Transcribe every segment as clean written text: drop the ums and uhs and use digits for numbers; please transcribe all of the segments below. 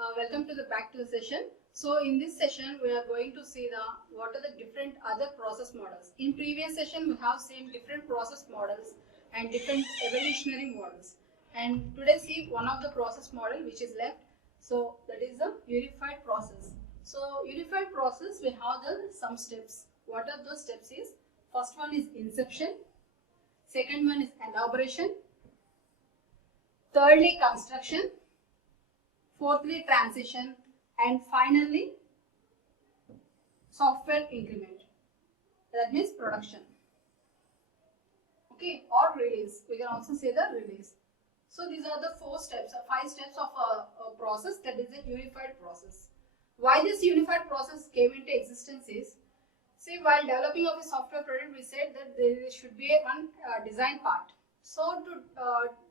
Welcome to the back to the session. So in this session we are going to see what are the different other process models. In previous session we have seen different process models and different evolutionary models, and today see one of the process model which is left. So that is the unified process. So unified process, we have some steps. What are those steps is, first one is inception, second one is elaboration, thirdly construction, fourthly transition, and finally software increment, that means production, okay, or release. We can also say the release. So these are the 5 steps of a process, that is a unified process. Why this unified process came into existence is, see, while developing of a software product, we said that there should be one design part. So to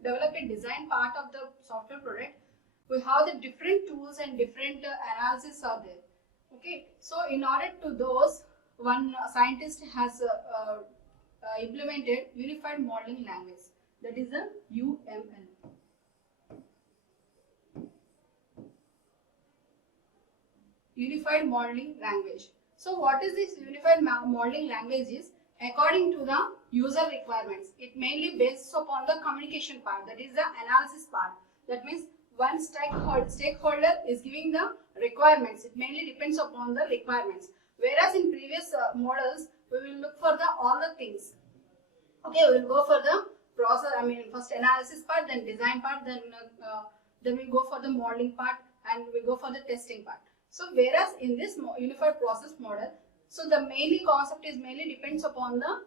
develop a design part of the software product, we have the different tools and different analysis are there. Okay, so in order to those, one scientist has implemented unified modeling language, that is the UML. Unified modeling language. So what is this unified modeling language is, according to the user requirements, it mainly bases upon the communication part, that is the analysis part. That means one stakeholder is giving the requirements. It mainly depends upon the requirements. Whereas in previous models, we will look for all the things. Okay, we will go for the process. First analysis part, then design part, then we go for the modeling part, and we go for the testing part. So whereas in this unified process model, so the mainly concept is mainly depends upon the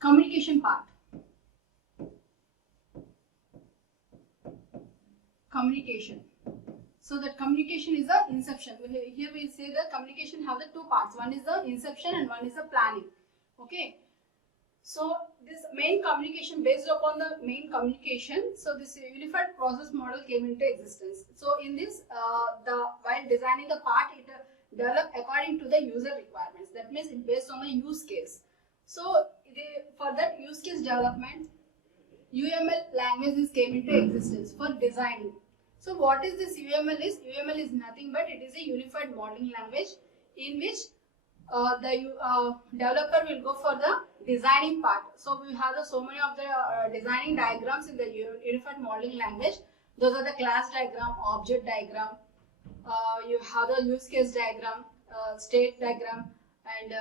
communication part. Communication. So that communication is the inception. Here we say the communication have the 2 parts. One is the inception and one is the planning. Okay. So this main communication, based upon the main communication, so this unified process model came into existence. So in this, while designing the part, it developed according to the user requirements. That means it based on the use case. So for that use case development, UML languages came into existence for designing. So what is this UML is? UML is nothing but it is a unified modeling language in which the developer will go for the designing part. So we have so many of the designing diagrams in the unified modeling language. Those are the class diagram, object diagram, you have the use case diagram, state diagram, and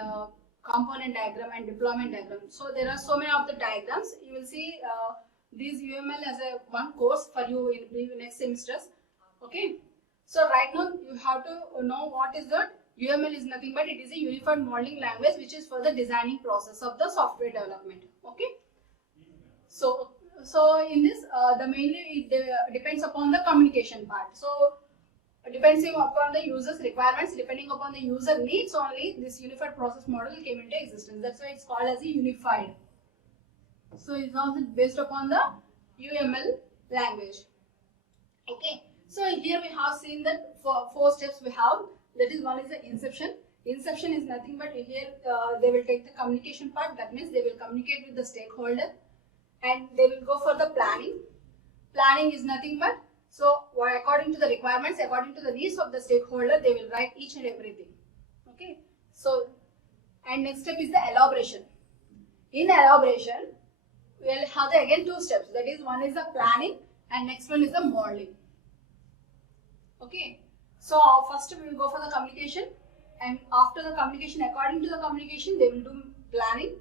component diagram and deployment diagram. So there are so many of the diagrams. You will see these UML as one course for you in next semesters. Okay. So right now you have to know what is that. UML is nothing but it is a unified modeling language which is for the designing process of the software development. Okay. So in this, the mainly it depends upon the communication part. So depending upon the user's requirements, depending upon the user needs only, this unified process model came into existence. That's why it's called as a unified. So it's also based upon the UML language. Okay. So here we have seen that for 4 steps we have. That is, one is the inception. Inception is nothing but here they will take the communication part. That means they will communicate with the stakeholder, and they will go for the planning. Planning is nothing but, so according to the requirements, according to the needs of the stakeholder, they will write each and everything. Okay. So, and next step is the elaboration. In elaboration, we will have again 2 steps. That is, one is the planning and next one is the modeling. Okay. So first we will go for the communication, and after the communication, according to the communication, they will do planning.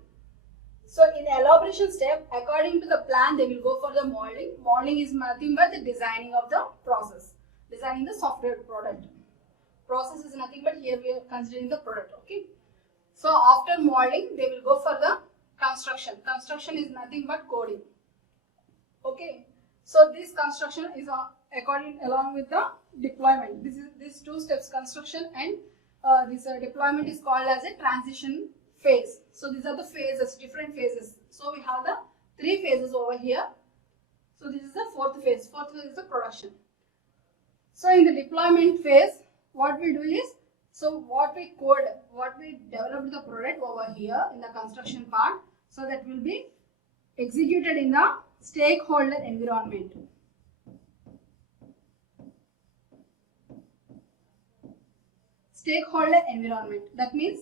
So in elaboration step, according to the plan, they will go for the modeling. Modeling is nothing but the designing of the process, designing the software product. Process is nothing but here we are considering the product. Okay. So after modeling, they will go for the construction. Construction is nothing but coding. Okay. So this construction is along with the deployment. These 2 steps, construction and this deployment, is called as a transition phase. So these are the phases, different phases. So we have the 3 phases over here. So this is the 4th phase. 4th phase is the production. So in the deployment phase, what we do is, so what we developed the product over here in the construction part, so that will be executed in the stakeholder environment. stakeholder environment. That means,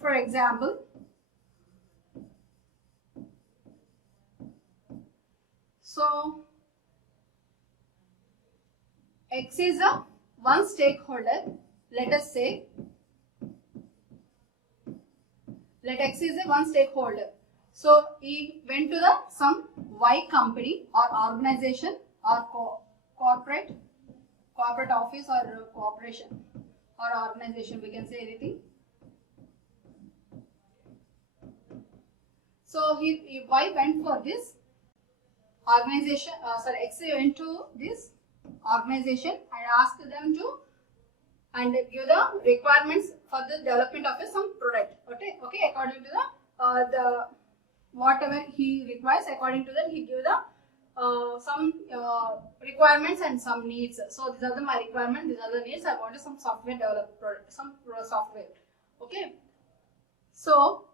for example, so X is a one stakeholder. Let us say, let X is a one stakeholder. So he went to the some Y company or organization or corporate office or corporation or organization, we can say anything. So Y went for this organization, X went to this organization and asked them to and give the requirements for the development of some product. Okay, according to the whatever he requires, according to that he give the some requirements and some needs. So these are my requirements, these are the needs. I wanted some software developed product, some software. Okay, so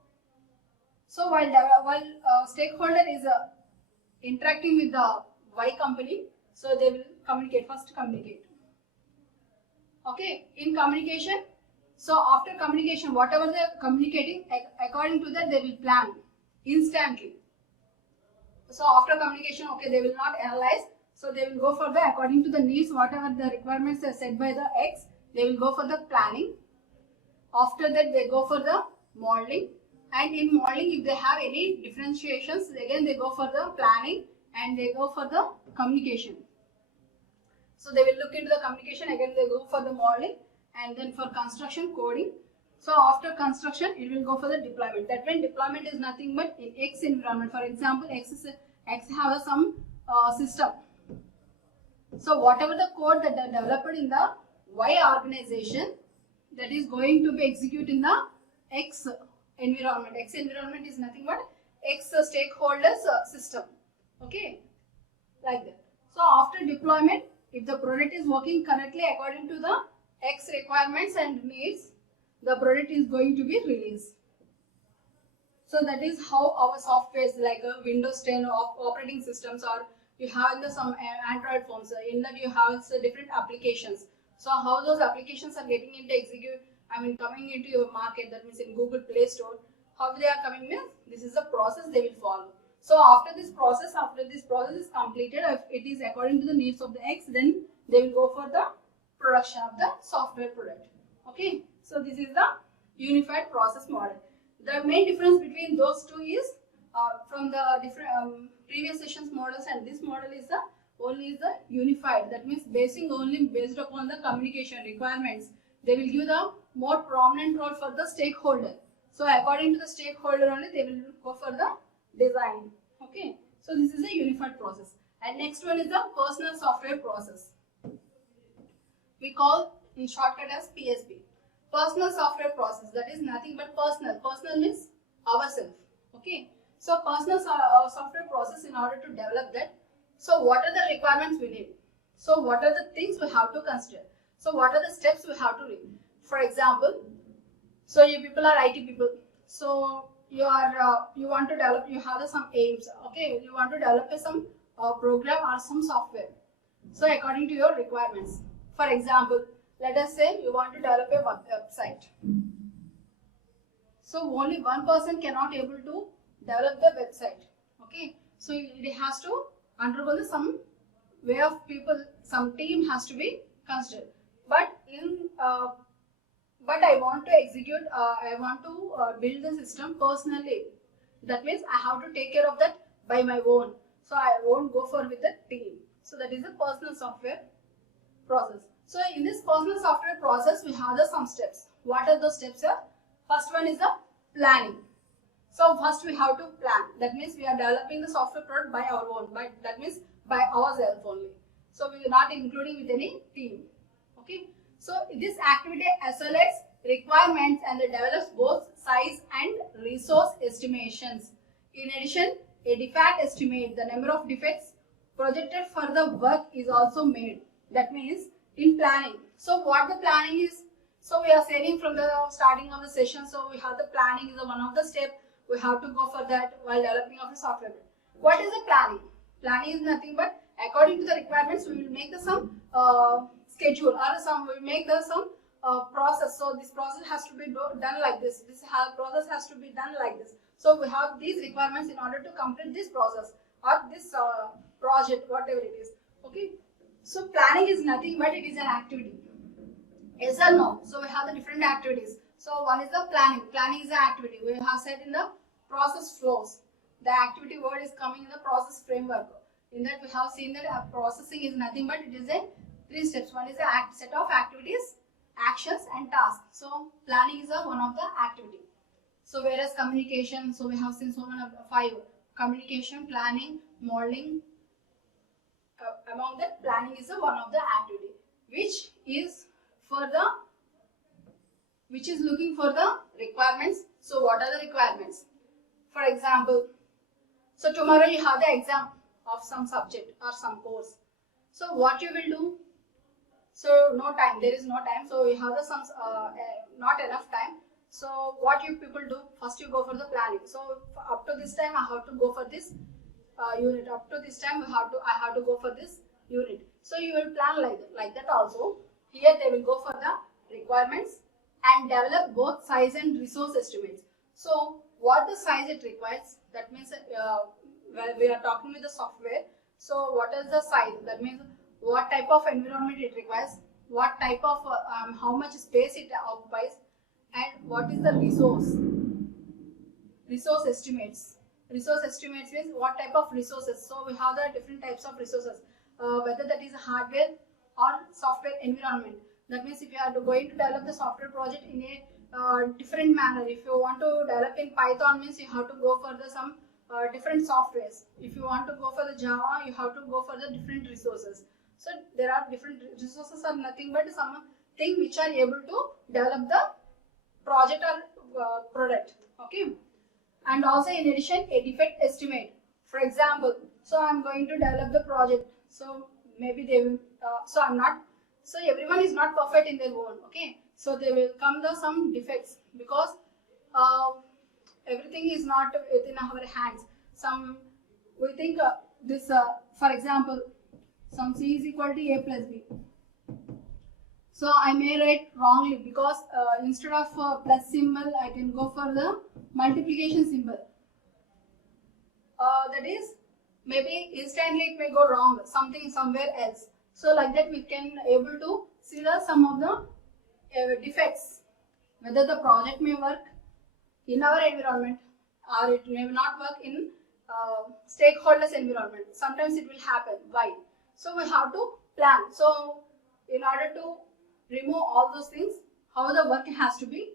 while stakeholder is interacting with the Y company, so they will first communicate. Okay, in communication, so after communication, whatever they are communicating, according to that they will plan instantly. So after communication, okay, they will not analyze, so they will go for the according to the needs, whatever the requirements are set by the X, they will go for the planning. After that they go for the modeling, and in modeling if they have any differentiations, again they go for the planning and they go for the communication. So they will look into the communication, again they go for the modeling, and then for construction, coding. So after construction it will go for the deployment. That when deployment is nothing but in X environment. For example, X have some system. So whatever the code that they developed in the Y organization, that is going to be executed in the X environment. X environment is nothing but X stakeholders system. Okay, like that. So after deployment, if the product is working correctly according to the X requirements and needs, the product is going to be released. So that is how our softwares like Windows 10 operating systems, or you have some Android phones. In that you have different applications. So how those applications are getting into coming into your market, that means in Google Play Store, how they are coming in, this is the process they will follow. So after this process is completed, if it is according to the needs of the X, then they will go for the production of the software product. Okay, so this is the unified process model. The main difference between those two is from the different previous sessions models and this model is the unified. That means based upon the communication requirements, they will give the more prominent role for the stakeholder. So according to the stakeholder only, they will go for the design. Okay, so this is a unified process. And next one is the personal software process. We call in shortcut as PSP. Personal software process, that is nothing but personal. Personal means ourselves. Okay, so personal software process, in order to develop that, so what are the requirements we need? So what are the things we have to consider? So what are the steps we have to read? For example, so you people are IT people. So you want to develop, you have some aims. Okay, you want to develop some program or some software. So according to your requirements. For example, let us say you want to develop a website. So only one person cannot able to develop the website. Okay, so it has to undergo some way of people, some team has to be considered. But I want to execute, I want to build the system personally. That means I have to take care of that by my own. So I won't go for with the team. So that is the personal software process. So in this personal software process, we have some steps. What are those steps? First one is the planning. So first we have to plan. That means we are developing the software product by our own. But that means by ourselves only. So we are not including with any team. Okay. So this activity isolates requirements and develops both size and resource estimations. In addition, a defect estimate, the number of defects projected for the work, is also made. That means in planning. So what the planning is? So we are saying from the starting of the session. So we have the planning is one of the steps. We have to go for that while developing of the software. What is the planning? Planning is nothing but according to the requirements, we will make some schedule, or we will make some process. So this process has to be done like this. This process has to be done like this. So we have these requirements in order to complete this process or this project, whatever it is. Okay. So planning is nothing but it is an activity. Yes or no? So we have the different activities. So one is the planning. Planning is an activity. We have said in the process flows. The activity word is coming in the process framework. In that we have seen that processing is nothing but it is a 3 steps. One is a set of activities, actions and tasks. So planning is one of the activity. So whereas communication, so we have seen so many 5. Communication, planning, modeling. Among that, planning is one of the activity, which is looking for the requirements. So what are the requirements? For example, so tomorrow you have the exam of some subject or some course. So what you will do? So no time, there is no time. So you have the not enough time. So what you people do? First you go for the planning. So up to this time I have to go for this unit. Up to this time I have to go for this unit. So you will plan like that also. Here they will go for the requirements and develop both size and resource estimates. So what the size it requires, that means well, we are talking with the software. So what is the size? That means what type of environment it requires, what type of how much space it occupies, and what is the resource estimates. Resource estimates means what type of resources. So we have the different types of resources, whether that is hardware or software environment. That means if you are going to develop the software project in a different manner, if you want to develop in Python, means you have to go for the some different softwares. If you want to go for the Java, you have to go for the different resources. So there are different resources are nothing but something which are able to develop the project or product. Okay. And also in addition, a defect estimate. For example, so I am going to develop the project. So maybe they will, so everyone is not perfect in their own. Okay. So there will come some defects because everything is not within our hands. We think for example, some C is equal to A plus B. So I may write wrongly because instead of plus symbol, I can go for the multiplication symbol. That is, maybe instantly it may go wrong, something somewhere else. So like that we can able to see some of the defects, whether the project may work in our environment or it may not work in stakeholders environment. Sometimes it will happen. Why? So we have to plan. So in order to remove all those things, how the work has to be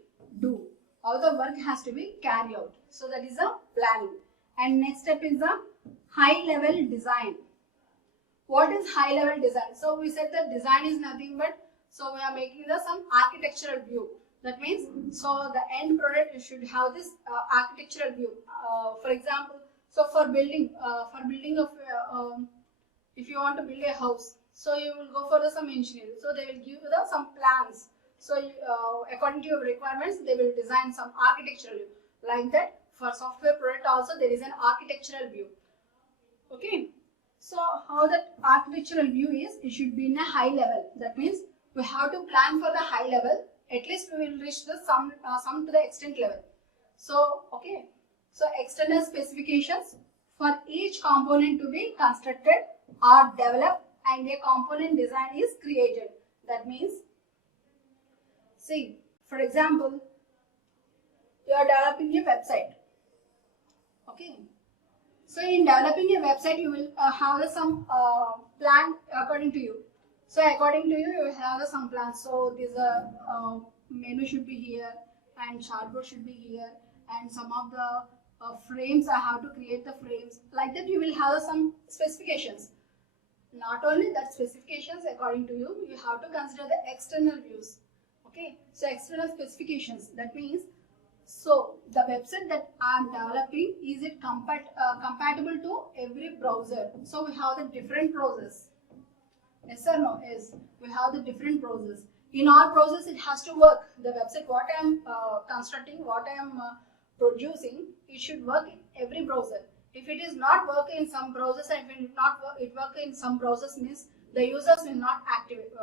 how the work has to be carried out. So that is the planning. And next step is the high level design. What is high level design? So we said that design is nothing but, so we are making some architectural view. That means, so the end product should have this architectural view. For example, so for building if you want to build a house, so you will go for some engineering. So they will give you some plans. So according to your requirements, they will design some architectural view. Like that, for software product also there is an architectural view. Okay. So how that architectural view is, it should be in a high level. That means we have to plan for the high level. At least we will reach the some to the extent level. So okay. So external specifications for each component to be constructed or developed, and a component design is created. That means, see, for example, you are developing a website. Okay. So in developing a website, you will have some plan according to you. So according to you, you will have some plans. So this menu should be here, and chartboard should be here, and some of the frames, I have to create the frames. Like that, you will have some specifications. Not only that specifications according to you, you have to consider the external views. Okay, so external specifications, that means, so the website that I am developing, is it compatible to every browser? So we have the different browsers. Yes or no? Yes, we have the different browsers. In all browsers, it has to work. The website, what I am constructing, what I am producing, it should work in every browser. If it is not working in some browsers and if it work in some browsers, means the users will not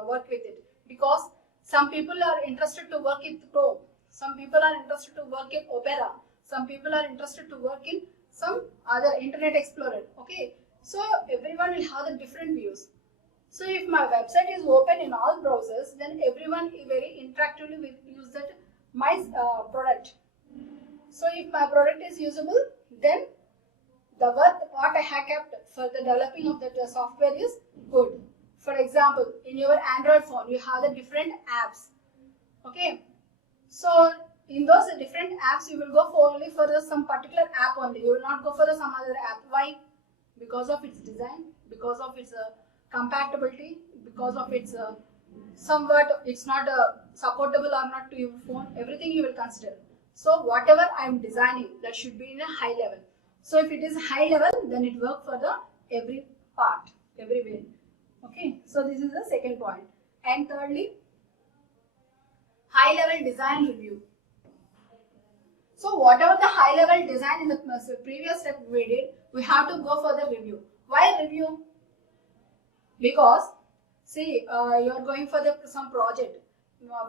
work with it, because Some people are interested to work in Chrome. Some people are interested to work in Opera. Some people are interested to work in some other Internet Explorer. Okay, so everyone will have the different views. So if my website is open in all browsers, then everyone very interactively will use that my product. So if my product is usable, then the work what I have kept for the developing of that software is good. For example, in your Android phone, you have the different apps. Okay, so in those different apps, you will go for only for some particular app only. You will not go for some other app. Why? Because of its design, because of its compatibility, because of its somewhat it's not supportable or not to your phone. Everything you will consider. So whatever I am designing, that should be in a high level. So if it is high level, then it works for the every part, everywhere. Okay, so this is the second point. And thirdly, high level design review. So whatever the high level design in the previous step we did, we have to go for the review. Why review? Because see, you are going for some project.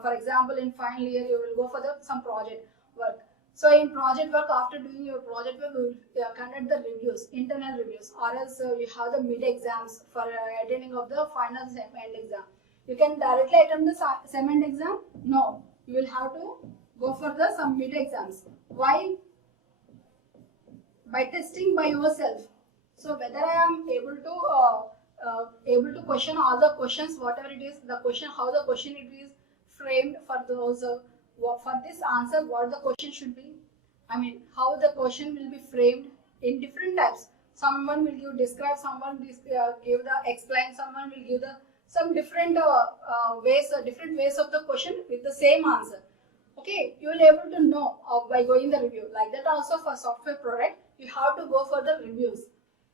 For example, in final year, you will go for some project work. So in project work, after doing your project work, you will conduct the reviews, internal reviews, or else you have the mid exams for attending of the final end exam. You can directly attempt the sem end exam? No, you will have to go for some mid exams. Why? By testing by yourself. So whether I am able to question all the questions, whatever it is, the question, how the question it is framed for those. For this answer, what the question should be, I mean, how the question will be framed in different types. Someone will give describe, someone give the explain, someone will give some different different ways of the question with the same answer. Okay, you will be able to know by going the review. Like that also for software product, you have to go for the reviews.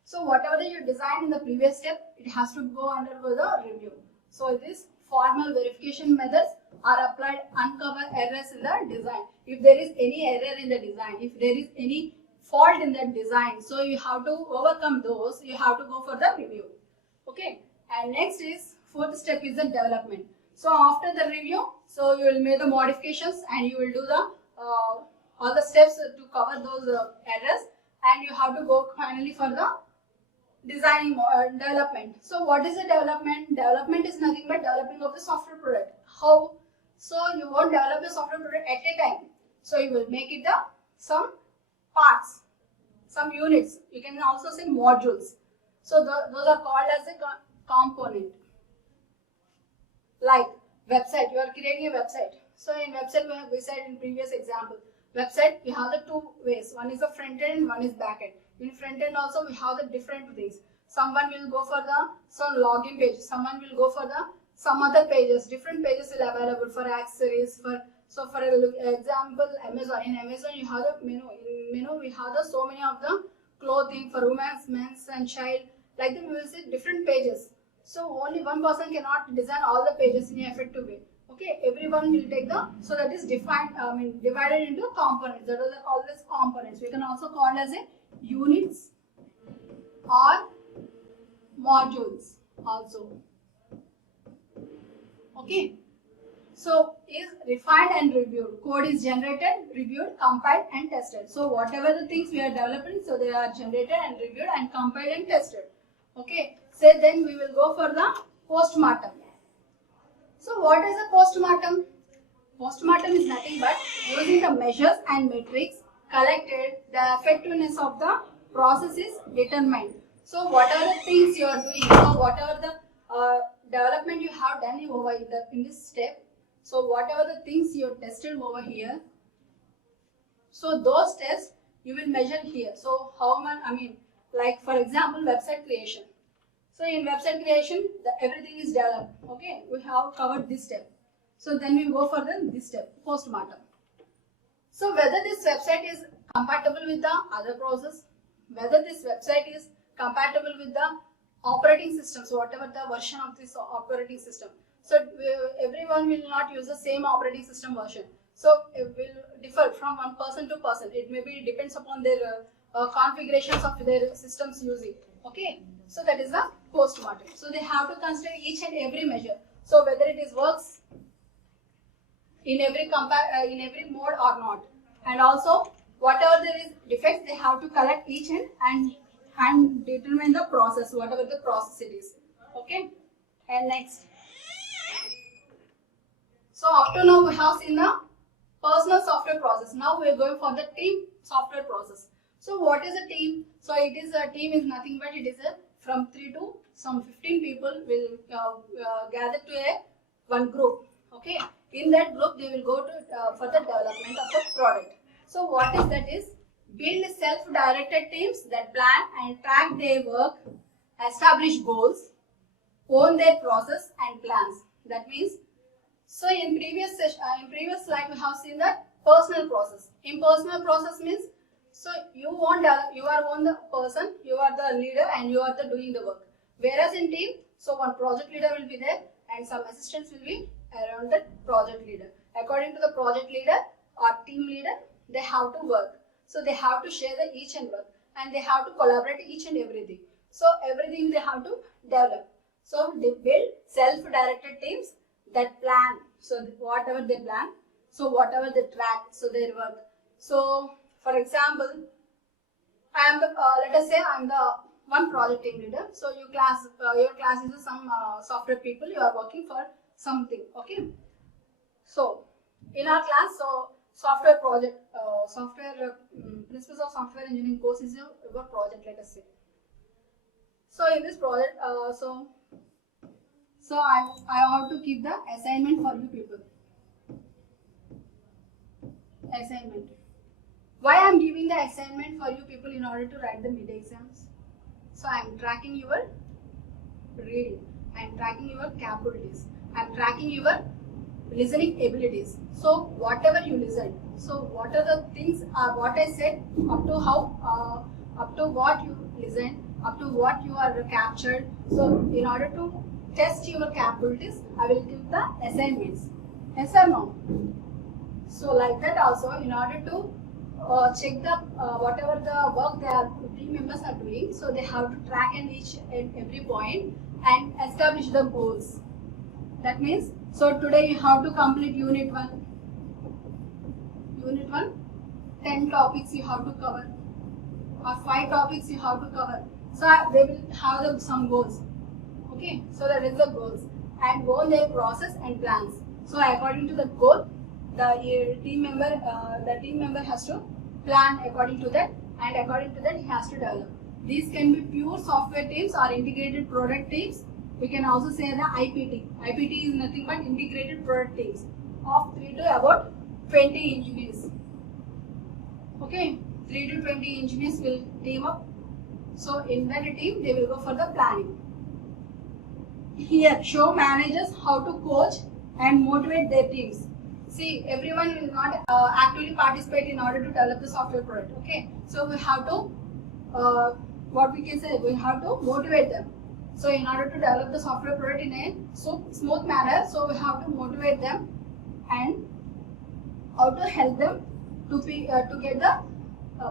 So whatever you designed in the previous step, it has to go under the review. So this formal verification methods are applied uncover errors in the design. If there is any error in the design, if there is any fault in that design, so you have to overcome those, you have to go for the review. Okay, and next is fourth step is the development. So after the review, so you will make the modifications and you will do the all the steps to cover those errors, and you have to go finally for the designing development. So what is the development? Development is nothing but developing of the software product. How? So you won't develop the software product at a time. So you will make it some parts, some units. You can also say modules. So those are called as a component. Like website, you are creating a website. So in website we said in previous example, website we have the two ways. One is the front end, one is back end. In front end also we have the different things. Someone will go for some login page. Someone will go for some other pages. Different pages will available for accessories. For example, Amazon. In Amazon you have the menu. In menu we have so many of the clothing for women's, men's, and child. Like that we will see different pages. So only one person cannot design all the pages in an effective way. Okay, everyone will take so that is defined. Divided into components. That is called as components. We can also call as a units or modules also. Okay, so is refined and reviewed. Code is generated, reviewed, compiled and tested. So whatever the things we are developing, so they are generated and reviewed and compiled and tested. Okay, so then we will go for the postmortem. So what is a postmortem? Postmortem is nothing but using the measures and metrics collected, the effectiveness of the process is determined. So whatever the things you are doing, so whatever the development you have done over in this step, so whatever the things you tested over here, so those tests you will measure here. So how much, like for example, website creation. So in website creation, everything is developed. Okay, we have covered this step. So then we go for this step, postmortem. So whether this website is compatible with the other browsers, whether this website is compatible with the operating systems, whatever the version of this operating system. So everyone will not use the same operating system version. So it will differ from one person to person. It maybe depends upon their configurations of their systems using. Okay, so that is the postmortem. So they have to consider each and every measure. So whether it is works in every mode or not. And also whatever there is defects, they have to collect each and determine the process, whatever the process it is. Okay. And next, so up to now we have seen the personal software process. Now we are going for the team software process. So what is a team? So it is a team is nothing but it is a from 3 to some 15 people will gather to a one group. Okay, in that group they will go to for the development of the product. So what is that is build self-directed teams that plan and track their work, establish goals, own their process and plans. That means, so in previous slide we have seen that personal process. In personal process means, so you are one the person, you are the leader and you are the doing the work. Whereas in team, so one project leader will be there and some assistants will be around the project leader. According to the project leader or team leader, they have to work. So they have to share the each and work and they have to collaborate each and everything. So everything they have to develop. So they build self-directed teams that plan. So whatever they plan, so whatever they track, so their work. So for example, I am the let us say I am the one project team leader. So your class is some software people. You are working for something. Okay. So in our class, so software project, principles of software engineering course is your project. Let us say. So in this project, so I have to keep the assignment for you people. Assignment. Why I am giving the assignment for you people in order to write the mid exams? So I am tracking your reading. I am tracking your capabilities. I am tracking your listening abilities. So whatever you listen. So what are the things? What I said up to how up to what you listen, up to what you are captured. So in order to test your capabilities, I will give the assignments. Yes or no? So like that also, in order to check the whatever the work team members are doing, so they have to track in each and every point and establish the goals. That means, so today you have to complete unit 1. Unit 1, 10 topics you have to cover or 5 topics you have to cover. So they will have some goals. Okay, so that is the goals and own their process and plans. So according to the goal, the team member has to plan according to that, and according to that he has to develop. These can be pure software teams or integrated product teams. We can also say the IPT. IPT is nothing but integrated product teams of 3 to about 20 engineers. Okay, 3 to 20 engineers will team up. So in that team they will go for the planning. Here, show managers how to coach and motivate their teams. See, everyone will not actively participate in order to develop the software product. Okay, so we have to, what we can say, we have to motivate them. So in order to develop the software product in a smooth manner, so we have to motivate them and how to help them to get the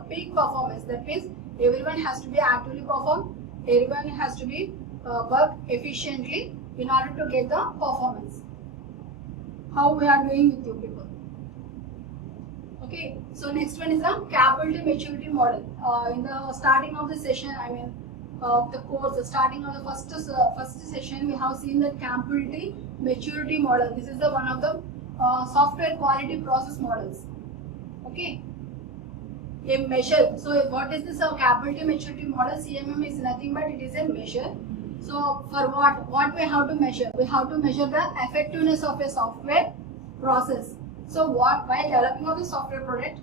peak performance. That means everyone has to be actively perform. Everyone has to be work efficiently in order to get the performance. How we are doing with you people. Okay, so next one is the capability maturity model. In the starting of the session, the course, the starting of the first session, we have seen the capability maturity model. This is the one of the software quality process models. Okay, a measure. So what is this capability maturity model? CMM is nothing but it is a measure. So for what we have to measure? We have to measure the effectiveness of a software process. So while developing of the software product,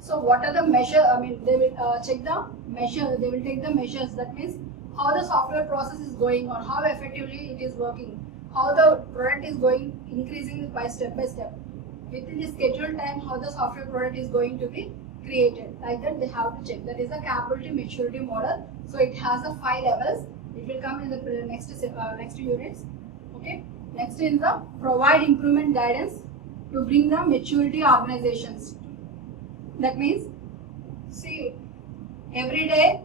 so what are the measure? They will check the measure. They will take the measures. That means how the software process is going on, how effectively it is working, how the product is going, increasing by step. Within the scheduled time, how the software product is going to be created. Like that, they have to check. That is a capability maturity model. So it has the 5 levels. It will come in the next units. Okay. Next is the provide improvement guidance to bring the maturity organizations. That means, see, every day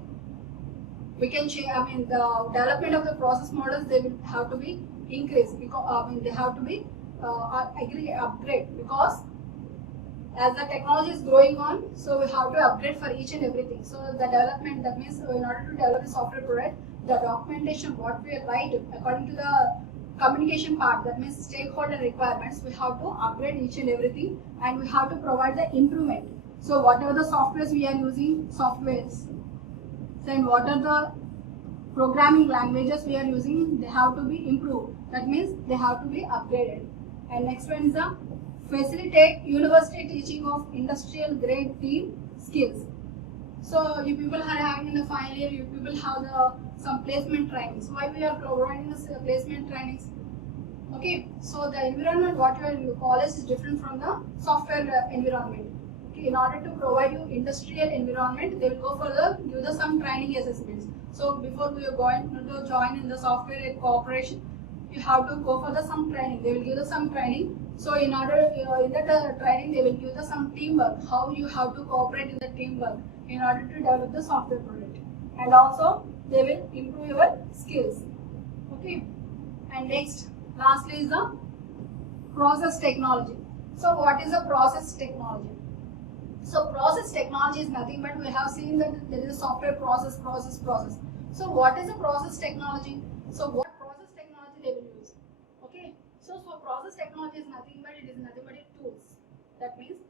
we can change. The development of the process models, they will have to be increased because they have to be upgrade, because as the technology is growing on, so we have to upgrade for each and everything. So the development, that means in order to develop the software product, the documentation what we write according to the communication part, that means stakeholder requirements, we have to upgrade each and everything, and we have to provide the improvement. So whatever the softwares we are using, then what are the programming languages we are using, they have to be improved. That means they have to be upgraded. And next one is the facilitate university teaching of industrial grade team skills. So you people are having in the final year, you people have some placement trainings. Why we are providing this placement trainings? Okay, so the environment what you are in the college is different from the software environment. Okay, in order to provide you industrial environment, they will go for give the some training assessments. So before we are going to join in the software cooperation, you have to go for the some training. They will give the some training. So in order in that training, they will give the some teamwork. How you have to cooperate in the teamwork in order to develop the software product, and also they will improve your skills. Okay, and next, lastly is the process technology. So what is a process technology? So process technology is nothing but we have seen that there is a software process. So what is a process technology? So what process technology they will use? Okay, so process technology is nothing but tools. That means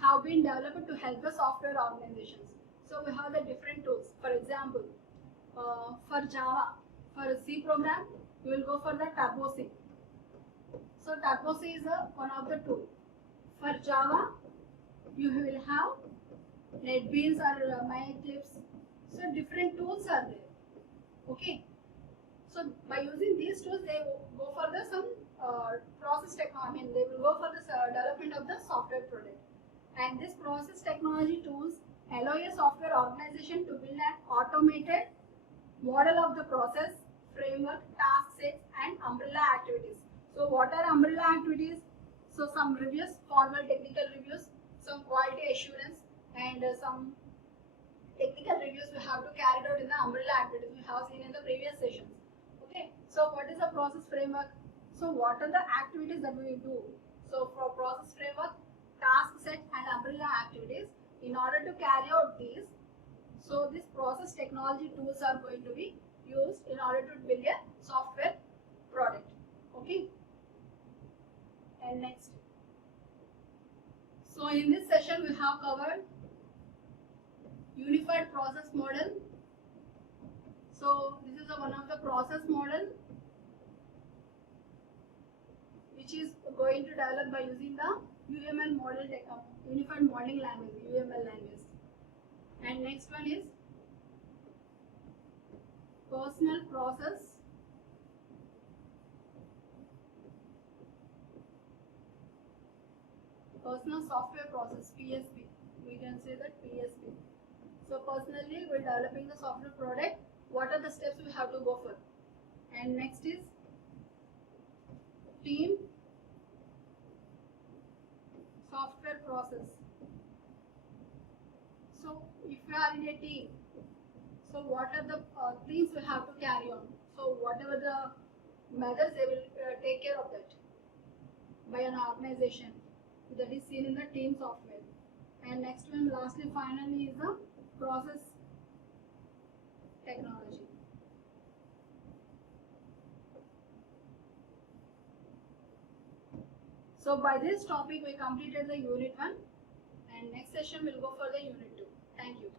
have been developed to help the software organizations. So we have the different tools. For example, for Java, for a C program, you will go for the Turbo C. So Turbo C is one of the tools. For Java, you will have NetBeans or MyEclipse. So different tools are there. Okay. So by using these tools, they will go for the some process technology. They will go for the development of the software product. And this process technology tools allow a software organization to build an automated model of the process, framework, task sets, and umbrella activities. So what are umbrella activities? So some reviews, formal technical reviews, some quality assurance, and some technical reviews we have to carry out in the umbrella activities we have seen in the previous sessions. Okay, so what is the process framework? So what are the activities that we do? So for process framework, task set and umbrella activities, in order to carry out these, so these process technology tools are going to be used in order to build a software product. Okay, and next, so in this session we have covered unified process model. So this is one of the process model which is going to develop by using the UML model, unified modeling language, UML language. And next one is personal software process, PSP. We can say that PSP. So personally, we're developing the software product. What are the steps we have to go for? And next is team software process. So if you are in a team, so what are the things we have to carry on? So whatever the methods, they will take care of that by an organization. That is seen in the team software. And next one, lastly, finally, is the process technology. So by this topic, we completed the unit 1, and next session we'll go for the unit 2. Thank you.